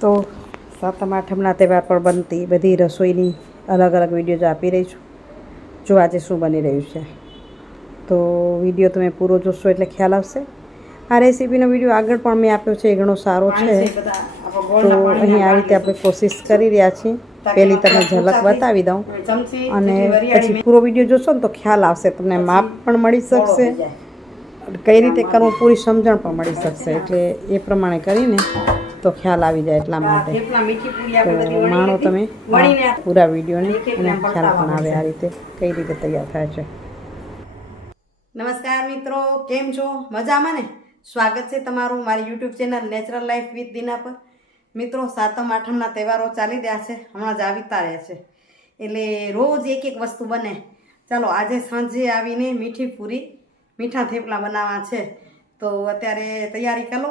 તો સાતમ આઠમના તહેવાર પર બનતી. બધી રસોઈની અલગ અલગ વીડિયો આપી રહી છું. જો આજે શું બની રહ્યું છે. તો વીડિયો તમે પૂરો જોશો એટલે ખ્યાલ આવશે. આ રેસીપીનો વીડિયો આગળ પણ મેં આપ્યો છે એ ઘણો સારો છે. તો અહીં આ રીતે આપણે કોશિશ કરી રહ્યા છીએ. પહેલી તમને ઝલક બતાવી દઉં. અને પછી પૂરો વીડિયો જોશો ને તો ખ્યાલ આવશે. તમને માપ પણ મળી શકશે. કઈ રીતે કરવું પૂરી સમજણ પણ મળી શકશે. એટલે એ પ્રમાણે કરીને તો ખ્યાલ આવી જાય એટલા માટે. તો માણો તમે પૂરા વિડીયોને અને ખ્યાલ પણ આવે આ રીતે કઈ રીતે તૈયાર થાય છે. નમસ્કાર મિત્રો કેમ છો? મજામાં ને? સ્વાગત છે તમારું મારી YouTube channel natural life with Dina પર. મિત્રો સાતમ આઠમના તહેવારો ચાલી રહ્યા છે. હમણાં જ આવીતા રહ્યા છે. એટલે રોજ એક એક વસ્તુ બને. ચાલો આજે સાંજે આવીને મીઠી પૂરી મીઠા થેપલા બનાવવા છે. તો અત્યારે તૈયારી કરો.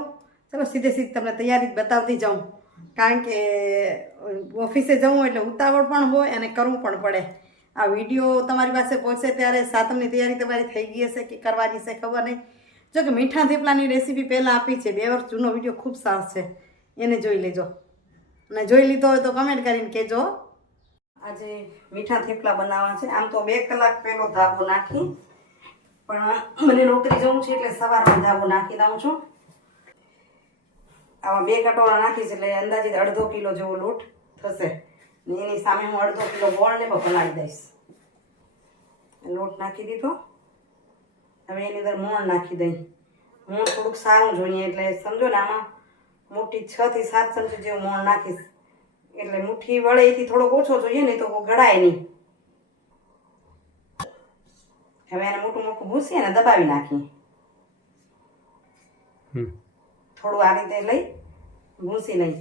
ચલો સીધે સીધી તમને તૈયારી બતાવતી જાઉં. કારણ કે ઓફિસે જવું એટલે ઉતાવળ પણ હોય અને કરવું પણ પડે. આ વીડિયો તમારી પાસે પહોંચે ત્યારે સાતમની તૈયારી તમારી થઈ ગઈ હશે કે કરવાની છે ખબર નહીં. જો કે મીઠા થેપલાની રેસીપી પહેલાં આપી છે. બે વર્ષ જૂનો વીડિયો ખૂબ સરસ છે. એને જોઈ લેજો. અને જોઈ લીધો હોય તો કમેન્ટ કરીને કહેજો. આજે મીઠા થેપલા બનાવવા છે. આમ તો બે કલાક પહેલો ધાબો નાખી. પણ મને નોકરી જવું છે એટલે સવારમાં ધાબો નાખી દઉં છું. આમાં બે કટોરા નાખીશ એટલે અંદાજિત અડધો કિલો જેવો લોટ થશે. ને એની સામે હું અડધો કિલો ગોળ ને બનાવી દઈશ. લોટ નાખી દીધો. હવે એની અંદર મોણ નાખી દઈ. મોણ થોડુંક સારું જોઈએ એટલે સમજો ને આમાં મોટી છ થી સાત ચમચી જેવું મોણ નાખીશ. એટલે મુઠ્ઠી વળે એથી થોડોક ઓછો જોઈએ ને તો ગળાય નહીં. હવે એને મોટું મોટું ભૂસી અને દબાવી નાખીએ. થોડું આ રીતે લઈ ભૂસી નહીં.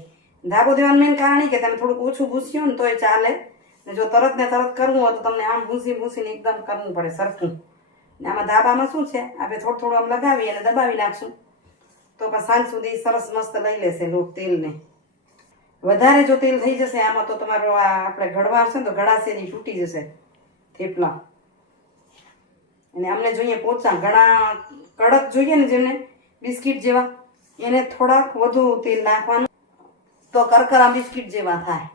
ધાબો દેવાનું મેન કારણ કે તમે થોડુંક ઓછું ભૂસ્યું ને તોય ચાલે. ને જો તરત ને તરત કરવું હોય તો તમને આમ ભૂસી ભૂસીને એકદમ કરવું પડે સરખું. ને આમાં ધાબામાં શું છે? આપણે થોડું થોડું આમ લગાવી અને દબાવી નાખશું. તો પણ સાંજ સુધી સરસ મસ્ત લઈ લેશે લોટ તેલને. વધારે જો તેલ થઈ જશે આમાં તો તમારો આ આપણે ઘડવા છે ને તો ગળાશે નહીં તૂટી જશે થેપલા. અને અમને જોઈએ પોચા, ઘણા કડક જોઈએ ને જેમને બિસ્કિટ જેવા. એને થોડાક વધુ તેલ નાખવાનું. તો કરકરા બિસ્કિટ જેવા થાય.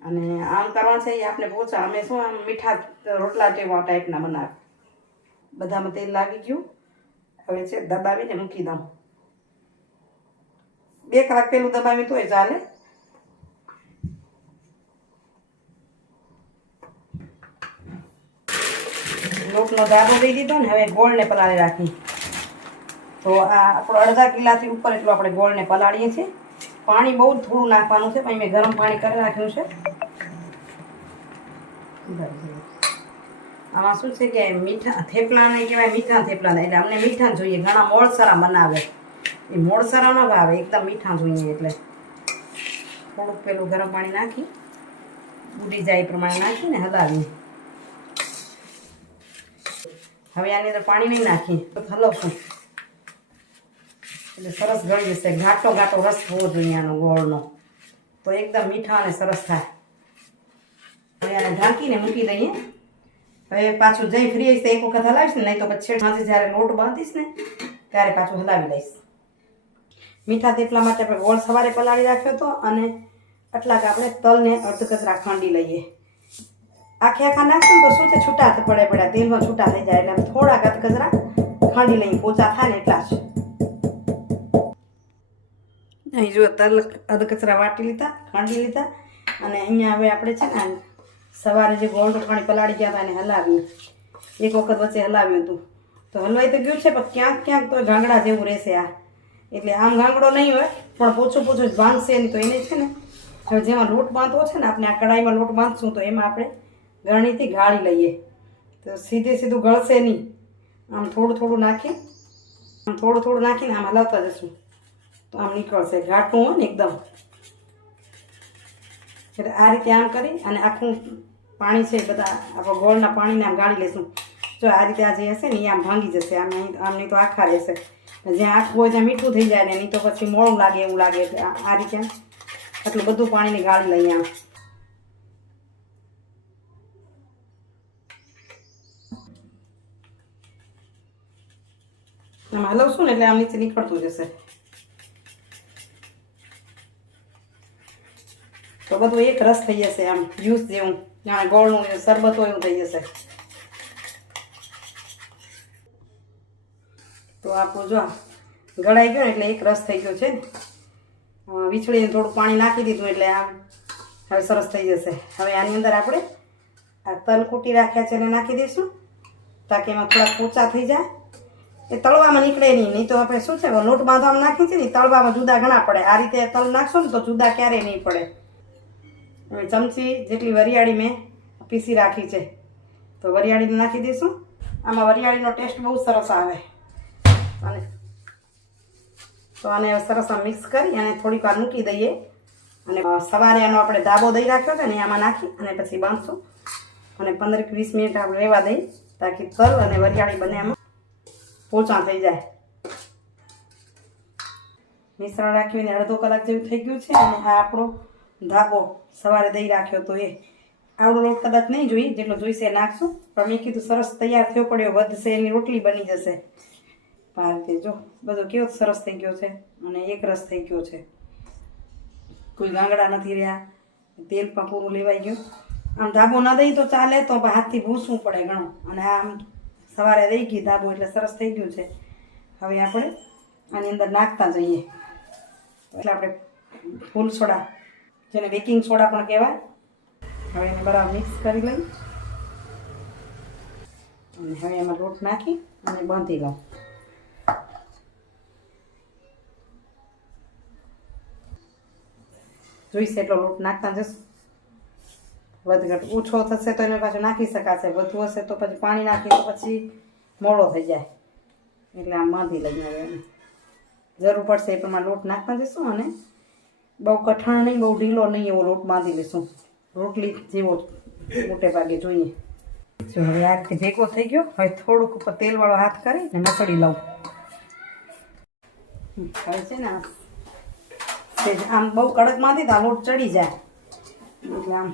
અને આમ કરવા છે એ આપણે પોચા અમે શું આમ મીઠા રોટલા જેવા ટાઈપના બનાવી બધામાં તેલ લાગી ગયું. હવે છે દબાવીને મૂકી દઉં. બે કલાક પેલું દબાવી તોય ચાલે. લોટનો દાબો દઈ દીધો ને હવે ગોળને પલાળી રાખી તો આ આપણો અડધા કિલ્લાથી ઉપર એટલું આપણે ગોળને પલાળીએ છીએ. પાણી બહુ જ થોડું નાખવાનું છે પછી મેં ગરમ પાણી કરી રાખ્યું છે. આમાં શું છે કે મીઠા થેપલા નહીં કહેવાય, મીઠા થેપલાને. એટલે અમને મીઠા જોઈએ, ઘણા મોળસરા બનાવે. એ મોળસરા ન ભાવે, એકદમ મીઠા જોઈએ એટલે. થોડુંક પેલું ગરમ પાણી નાખી, ઉડી જાય એ પ્રમાણે નાખીને હલાવી હવે આની અંદર પાણી નહીં નાખી તો હલવશું. એટલે સરસ ગળી જશે ઘાટો ઘાટો રસ થવો જોઈએ આનો ગોળનો. તો એકદમ મીઠા અને સરસ થાય. હવે આને ઢાંકીને મૂકી દઈએ. હવે પાછું જઈ ફ્રી આવીશ તો એક વખત હલાવીશ ને, નહીં તો પછી છેડમાંથી જ્યારે લોટ બાંધીશ ને, ત્યારે પાછું હલાવી લઈશ. મીઠા થેપલા માટે આપણે ગોળ સવારે પલાળી રાખ્યો હતો અને એટલાક આપણે તલને અર્ધકચરા ખાંડી લઈએ. આખે આખા નાખશું તો શું છે? છૂટા પડે પડ્યા, તેલમાં છૂટા થઈ જાય. એટલે થોડાક અધકચરા ખાંડી લઈએ. પોચા થાય ને એટલા જ. અહીં જો તલ, અધકચરા વાટી લીધા, ખાંડી લીધા, અને અહીંયા હવે આપણે છે ને સવારે જે ગોળ પાણી પલાળી ગયા હતા એને હલાવીએ. એક વખત વચ્ચે હલાવ્યું હતું. તો હલવાઈ તો ગયું છે, પણ ક્યાંક ક્યાંક તો ગાંગડા જેવું રહેશે આ. એટલે આમ ગાંગડો નહીં હોય, પણ પોછું પોછું બાંધશે નહીં તો એને છે ને, હવે જેમાં લોટ બાંધવો છે ને, આપણે આ કડાઈમાં લોટ બાંધશું તો એમાં આપણે ગરણીથી ગાળી લઈએ. તો સીધે સીધું ગળશે નહીં. આમ થોડું થોડું નાખી, આમ થોડું થોડું નાખીને આમ હલાવતા જશું. તો આમ નીકળશે ઘાટું હોય ને એકદમ. એટલે આ રીતે આમ કરી અને આખું પાણી છે બધા આપણે ગોળના પાણીને આમ ગાળી લેશું. જો આ રીતે આ જે હશે ને, એ આમ ભાંગી જશે. આમ આમ નહીં તો આખા રહેશે. જ્યાં આખું હોય ત્યાં મીઠું થઈ જાય ને, નહીં તો પછી મોળું લાગે એવું લાગે. આ રીતે આટલું બધું પાણીને ગાળી લઈએ આમ. આમ હલવશું ને એટલે આમ નીચે નીકળતું જશે. તો બધું એક રસ થઈ જશે આમ જ્યુસ જેવું. જાણે ગોળનું શરબત એવું થઈ જશે. તો આપણું જો ગળાઈ ગયો એટલે એક રસ થઈ ગયો છે. વીછળીને થોડું પાણી નાખી દીધું એટલે આમ હવે સરસ થઈ જશે. હવે આની અંદર આપણે આ તલ કૂટી રાખ્યા છે એને નાખી દઈશું. તાકી એમાં થોડા પોચા થઈ જાય. એ તળવામાં નીકળે નહીં. નહીં તો આપણે શું છે લોટ બાંધવામાં નાખીએ છીએ ને, તળવામાં જુદા ઘણા પડે. આ રીતે તલ નાખશો ને તો જુદા ક્યારેય નહીં પડે. ચમચી જેટલી વરિયાળી મેં પીસી રાખી છે. તો વરિયાળીને નાખી દઈશું. આમાં વરિયાળીનો ટેસ્ટ બહુ સરસ આવે. અને તો આને સરસ મિક્સ કરી અને થોડીક વાર મૂકી દઈએ. અને સવારે આનો આપણે ધાબો દઈ રાખ્યો છે ને આમાં નાખી અને પછી બાંધશું. અને પંદર વીસ મિનિટ આપણે રહેવા દઈ તાકી તલ અને વરિયાળી બંને આમાં પોચા થઈ જાય. મિશ્રણ રાખ્યું અડધો કલાક જેવું થઈ ગયું છે અને આ આપણો ધાબો સવારે દઈ રાખ્યો તો એ આવડો લોટ કદાચ નહીં જોઈએ જેટલો જોઈશે નાખશું. પણ મેં કીધું સરસ તૈયાર થયો પડ્યો વધશે, એની રોટલી બની જશે. પણ જો, બધો કેવો સરસ થઈ ગયો છે અને એક રસ થઈ ગયો છે. કોઈ ગાંગડા નથી રહ્યા, તેલ પણ પૂરું લેવાઈ ગયું. આમ ધાબો ના દઈ તો ચાલે, તો હાથથી ભૂસવું પડે ઘણું. અને આમ સવારે દઈ ગઈ ધાબો એટલે સરસ થઈ ગયું છે. હવે આપણે આની અંદર નાખતા જઈએ. એટલે આપણે ફૂલ સોડા જેને બેકિંગ સોડા પણ કહેવાય. હવે એને બરાબર મિક્સ કરી લઈ. અને હવે એમાં લોટ નાખી અને બાંધી લઉં. જોઈશે એટલો લોટ નાખતા જશું વધઘટ ઓછો થશે તો એને પાછું નાખી શકાશે. વધુ હશે તો પછી પાણી નાખી પછી મોડો થઈ જાય. એટલે આમ બાંધી લઈએ હવે જરૂર પડશે એ પ્રમાણે લોટ નાખતા જઈશું અને બહુ કઠણ નહીં, બહુ ઢીલો નહીં એવો લોટ બાંધી લઈશું. રોટલી જેવો મોટે ભાગે જોઈએ. હવે આ ભેગો થઈ ગયો. હવે થોડુંક ઉપર તેલવાળો હાથ કરી ને મસળી લઉં. હવે છે ને આમ બહુ કડકમાંથી તો આ લોટ ચડી જાય. એટલે આમ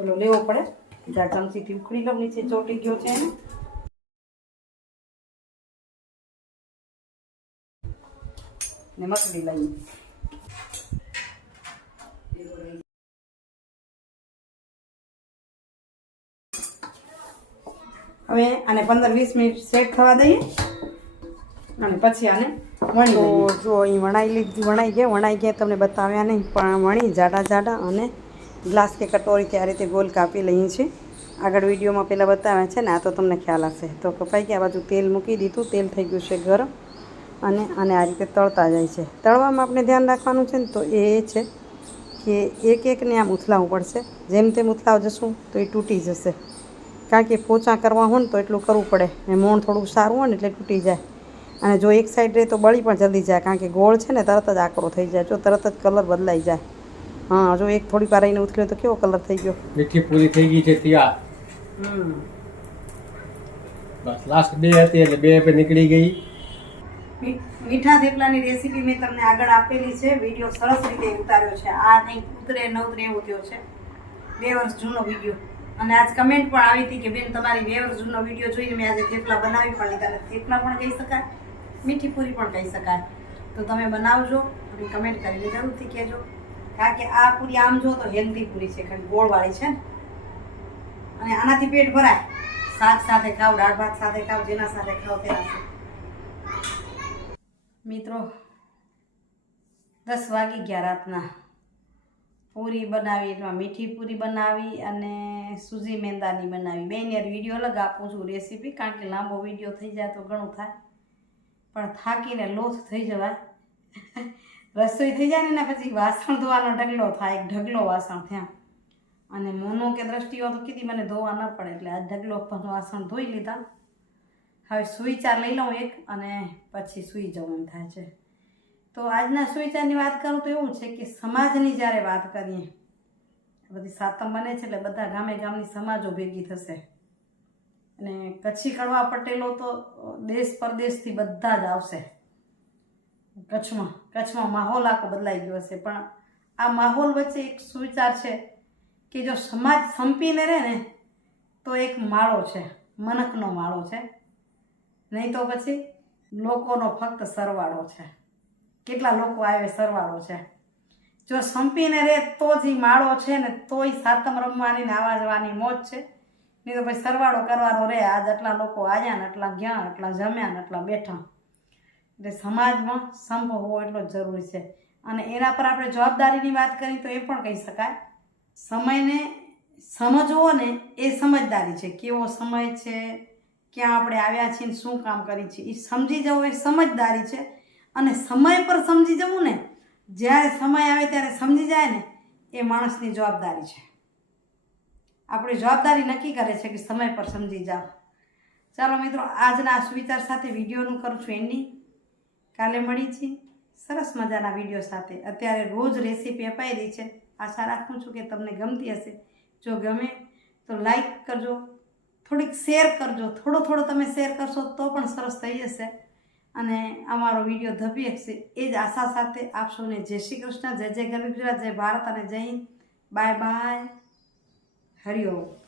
ઓલો લેવો પડે. જા ચમચીથી ઉખડી લઉં, નીચે ચોટી ગયો છે એને. ને મસળી લઈએ. હવે આને પંદર વીસ મિનિટ સેટ થવા દઈએ. અને પછી આને તો જો અહીં વણાઈ લીધી વણાઈ ગયા વણાઈ ગયા તમને બતાવ્યા નહીં પણ વણી જાડા જાડા અને ગ્લાસ કે કટોરીથી આ રીતે ગોલ કાપી લઈએ છીએ. આગળ વિડીયોમાં પહેલાં બતાવ્યા છે ને આ તો તમને ખ્યાલ હશે. તો કપાઈ ગયા બાજુ તેલ મૂકી દીધું તેલ થઈ ગયું છે ગરમ અને આને આ રીતે તળતા જાય છે. તળવામાં આપણે ધ્યાન રાખવાનું છે ને તો એ છે કે એક એકને આમ ઉથલાવવું પડશે. જેમ તેમ ઉથલાવ જશું તો એ તૂટી જશે. કારણ કે પોચા કરવા હોય ને તો એટલું કરવું પડે. ને મોણ થોડું સારું હોય ને એટલે તૂટી જાય. અને જો એક સાઈડ રહે તો બળી પણ જલ્દી જાય કારણ કે ગોળ છે ને તરત જ આકરો થઈ જાય. જો તરત જ કલર બદલાઈ જાય. હા જો એક થોડીક વાર રહીને ઉથલ્યો તો કેવો કલર થઈ ગયો? મીઠી પૂરી થઈ ગઈ છે તૈયાર. બસ લાસ્ટ બે હતી એટલે બે પે નીકળી ગઈ. મીઠા થેપલાની રેસીપી મેં તમને આગળ આપેલી છે. વીડિયો સરસ રીતે ઉતાર્યો છે. આ નહીં ઉતરે ન ઉતરે એવું થયો છે. બે વર્ષ જૂનો વીડિયો. અને આજ કમેન્ટ પણ આવી હતી કે બેન, તમારી બે જૂનો વીડિયો જોઈને મેં આજે થેપલા બનાવી, પણ લીધા થેપલા પણ કહી શકાય, મીઠી પૂરી પણ કહી શકાય. તો તમે બનાવજો અને કમેન્ટ કરીને જરૂરથી કહેજો. કારણ કે આ પૂરી આમ જો તો હેલ્ધી પૂરી છે ખાલી ગોળવાળી છે અને આનાથી પેટ ભરાય. શાક સાથે ખાવ દાળ ભાત સાથે ખાવ જેના સાથે ખાવ તેના મિત્રો, દસ વાગી ગયા રાતના. પૂરી બનાવી, એમાં મીઠી પૂરી બનાવી અને સૂજી મેંદાની બનાવી. બેન યાર વીડિયો અલગ આપું છું રેસીપી કારણ કે લાંબો વીડિયો થઈ જાય તો ઘણું થાય. પણ થાકીને લોથ થઈ જવાય. રસોઈ થઈ જાય ને એના પછી વાસણ ધોવાનો ઢગલો થાય, એક ઢગલો વાસણ થયા. અને મોનો કે દ્રષ્ટિઓ તો કીધી મને ધોવા ન પડે, એટલે આ ઢગલો પણ વાસણ ધોઈ લીધા. હવે સુવિચાર લઈ લઉં એક અને પછી સૂઈ જવું એમ થાય છે. તો આજના સુવિચારની વાત કરું તો એવું છે કે સમાજની જ્યારે વાત કરીએ બધી સાતમ બને છે એટલે બધા ગામે ગામની સમાજો ભેગી થશે. અને કચ્છી કડવા પટેલો તો દેશ પરદેશથી બધા જ આવશે. કચ્છમાં કચ્છમાં માહોલ આખો બદલાઈ ગયો હશે. પણ આ માહોલ વચ્ચે એક સુવિચાર છે કે જો સમાજ સંપીને રહે ને, તો એક માળો છે, મનકનો માળો છે. નહીં તો પછી લોકોનો ફક્ત સરવાળો છે. કેટલા લોકો આવે સરવાળો છે? જો સંપીને રહે તો જ માળો છે ને તોય સાતમ રમવાની ને આવા જવાની મોજ છે. નહીં તો પછી સરવાળો કરવાનો રહે આજ આટલા લોકો આવ્યા ને આટલા ગયા, આટલા જમ્યા ને આટલા બેઠા. એટલે સમાજમાં સંભવ હોવો એટલો જ જરૂરી છે. અને એના પર આપણે જવાબદારીની વાત કરીએ તો એ પણ કહી શકાય. સમયને સમજવો ને એ સમજદારી છે. કેવો સમય છે, ક્યાં આપણે આવ્યા છીએ ને શું કામ કરી છીએ. એ સમજી જવું એ સમજદારી છે. અને સમય પર સમજી જવું ને, જ્યારે સમય આવે ત્યારે સમજી જાય ને, એ માણસની જવાબદારી છે. આપણી જવાબદારી નક્કી કરે છે કે સમય પર સમજી જાઓ. ચાલો મિત્રો, આજના આ સુવિચાર સાથે વિડીયોનું કરું છું એન્ડિંગ. કાલે મળી છીએ. સરસ મજાના વીડિયો સાથે. અત્યારે રોજ રેસીપી અપાઈ રહી છે. આશા રાખું છું કે તમને ગમતી હશે. જો ગમે તો લાઈક કરજો, થોડીક શેર કરજો. થોડો થોડો તમે શેર કરશો તો પણ સરસ થઈ જશે. અને અમારો વીડિયો ધબી શકશે એ જ આશા સાથે આપ સૌને જય શ્રી કૃષ્ણ, જય જય ગરવી ગુજરાત જય ભારત અને જય હિન્દ. Bye bye. હરિઓમ